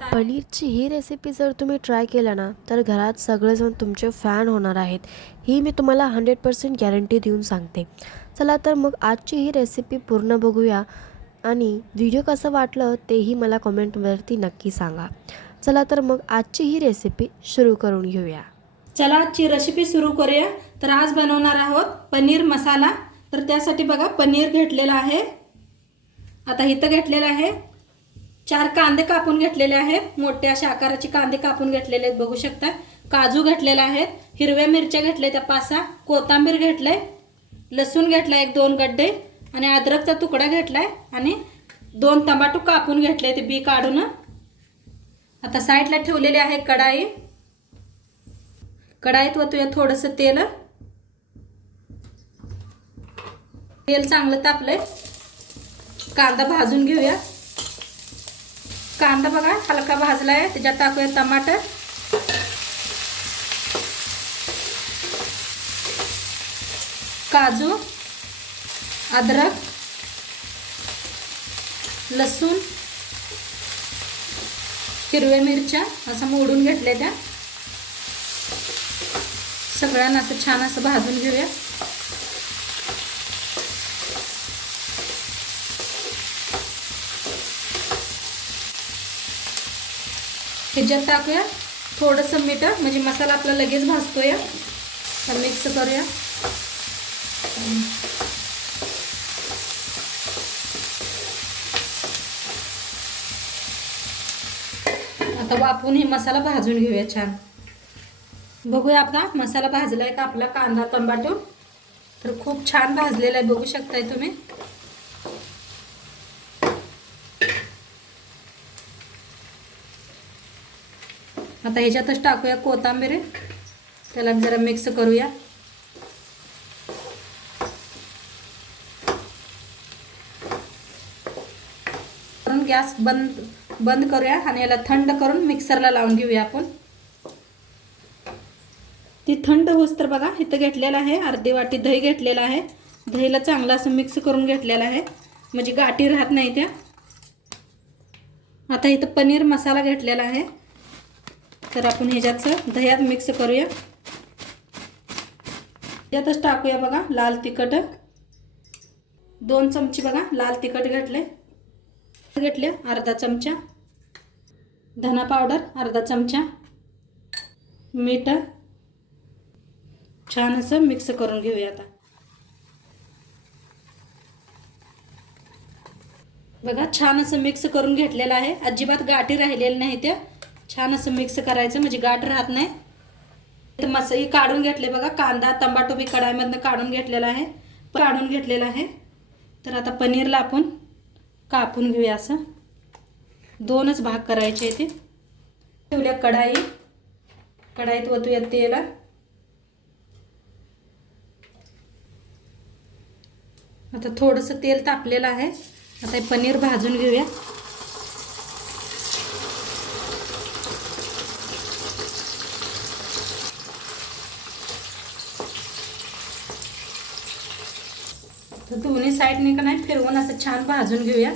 आहे. पनीरची ही रेसिपी जर तुम्ही ट्राय केलं ना तर घरात सगळेजण तुमचे फॅन होणार आहेत. ही मी तुम्हाला हंड्रेड पर्सेंट गॅरंटी देऊन सांगते. चला तर मग आजची ही रेसिपी पूर्ण बघूया आणि व्हिडिओ कसं वाटलं तेही मला कमेंटवरती नक्की सांगा. चला तर मग आजची ही रेसिपी सुरू करून घेऊया. चला आजची रेसिपी सुरू करूया. तर आज बनवणार आहोत पनीर मसाला. तर त्यासाठी बघा पनीर घेतलेलं आहे. आता इथं घेतलेलं आहे. चार कांदे कापून घेतलेले आहेत. मोठे अशा आकाराचे कांदे कापून घेतलेले आहेत बघू शकता. काजू घेतलेले आहेत हिरव्या मिरच्या घेतल्या त्या पाच सहा कोथिंबीर घेतलंय लसूण घेतला एक दोन गड्डे आणि अद्रकचा तुकडा घेतलाय आणि दोन टमाटो कापून घेतले ते बी काढून. आता साईडला ठेवलेले आहे कढाई. कढाईत वतूया थोडंसं तेल. तेल चांगलं तापलंय. कांदा भाजून घेऊया. कांदा बघा हलका भाजला आहे त्याच्यात टाकूया टमाटर. काजू अद्रक लसूण हिरव्या मिरच्या असं मोडून घेतल्या त्या. सगळ्यांना असं छान असं भाजून घेऊया. ह्याच्यात टाकूया. थोडंसं मीठ म्हणजे मसाला आपला लगेच भाजतोय. मिक्स करूया. आता वापून हे मसाला भाजून घेऊया छान. बघूया आपला मसाला भाजलाय का आपला कांदा टमाटो तर खूप छान भाजलेला आहे बघू शकताय तुम्ही. आता ह्याच्यातच टाकूया कोथिंबीर. त्याला जरा मिक्स करूया. गॅस बंद बंद करूया आणि याला थंड करून मिक्सरला लावून घेऊया आपण. ती थंड होस तर बघा इथं घेतलेलं आहे. अर्धी वाटी दही घेतलेलं आहे. दहीला चांगलं असं मिक्स करून घेतलेलं आहे. म्हणजे गाठी राहत नाही त्या. आता इथं पनीर मसाला घेतलेला आहे. तर आपण ह्याच्यातचं दह्यात मिक्स करूया. यातच टाकूया बघा लाल तिखट. दोन चमचे बघा लाल तिखट घेतले घेतले अर्धा चमचा. धना पावडर अर्धा चमचा. मीठ. छान असं मिक्स करून घेऊया आता. बघा छान असं मिक्स करून घेतलेलं आहे. अजिबात गाठी राहिलेलं नाही त्या. छान असं मिक्स करायचं म्हणजे गाठ राहत नाही. तर मसाई काढून घेतले बघा कांदा तंबाटो बी कढाईमधनं काढून घेतलेला आहे. काढून घेतलेला आहे. तर आता पनीरला आपण कापून घेऊया असं. दोनच भाग करायचे ते ठेवल्या कढाई. कढाईत ओतूया तेला. आता थोडंसं तेल तापलेलं आहे. आता हे पनीर भाजून घेऊया तर दोन्ही साईडने का नाही फिरवून असं छान भाजून घेऊया.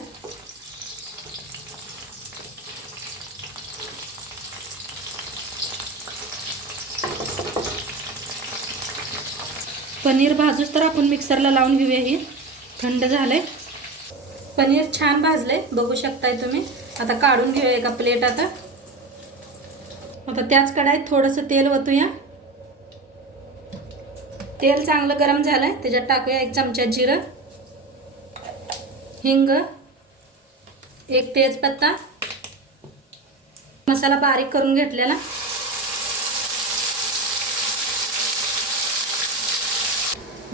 पनीर भाजूच तर आपण मिक्सरला लावून घेऊया ही. थंड झालंय. पनीर छान भाजलंय बघू शकताय तुम्ही. आता काढून घेऊया एका प्लेट आता. आता त्याच कढाईत थोडंसं तेल ओतूया तेल चांगलं गरम झालंय त्याच्यात टाकूया एक चमचा जिरं. हिंग एक तेजपत्ता मसाला बारीक करून घेतलेला.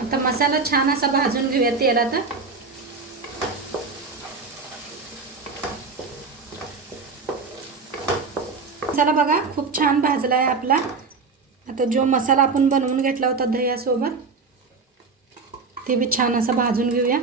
आता मसाला छान असा भाजून घेऊया तेलात. मसाला बघा खूप छान भाजला आहे आपला. आता जो मसाला आपण बनवून घेतला होता दह्यासोबत ते बी छान असं भाजून घेऊया.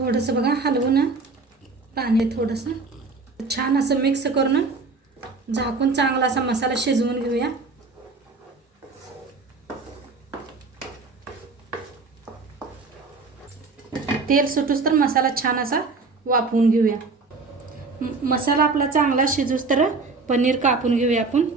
थोडंसं बघा हलवून पाणी थोडंसं. छान असं मिक्स करून झाकून चांगला असा मसाला शिजवून घेऊया. तेल सुटूस तर मसाला छान असा वापरून घेऊया. मसाला आपला चांगला शिजूस तर पनीर कापून घेऊया आपण.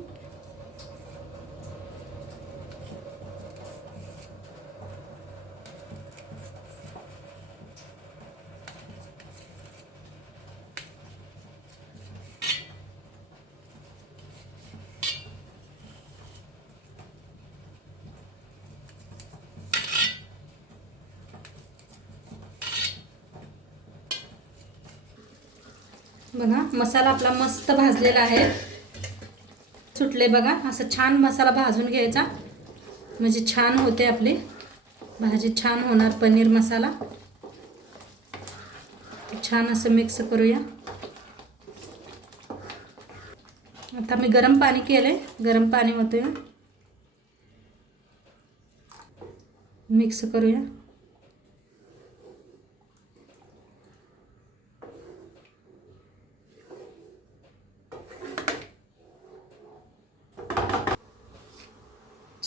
बघा मसाला आपला मस्त भाजलेला आहे. सुटले बघा असं छान मसाला भाजून घ्यायचा. म्हणजे छान होते आपली. भाजी छान होणार पनीर मसाला. छान असं मिक्स करूया. आता मी गरम पाणी केलं आहे गरम पाणी होतोय मिक्स करूया.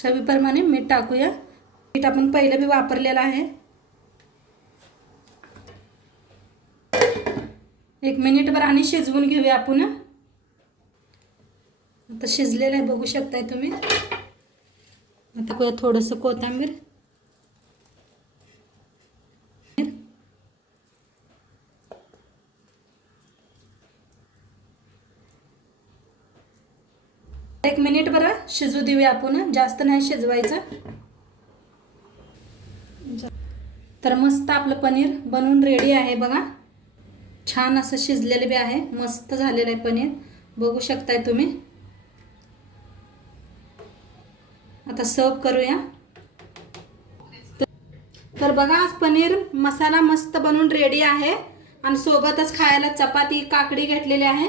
चवीप्रमाणे मीठ टाकूया. मीठ आपण पहिलं बी वापरलेलं आहे. एक मिनिटभर आणि शिजवून घेऊया आपण. आता शिजलेलं आहे बघू शकताय तुम्ही. आता थोडंसं कोथिंबीर. एक मिनिट बरं शिजू देऊया आपण. जास्त नाही शिजवायचं. तर मस्त आपलं पनीर बनवून रेडी आहे बघा. छान असं शिजलेलं बी आहे मस्त झालेलं आहे पनीर. बघू शकताय तुम्ही. आता सर्व करूया. तर बघा आज पनीर मसाला मस्त बनवून रेडी आहे. आणि सोबतच खायला चपाती काकडी घेतलेली आहे.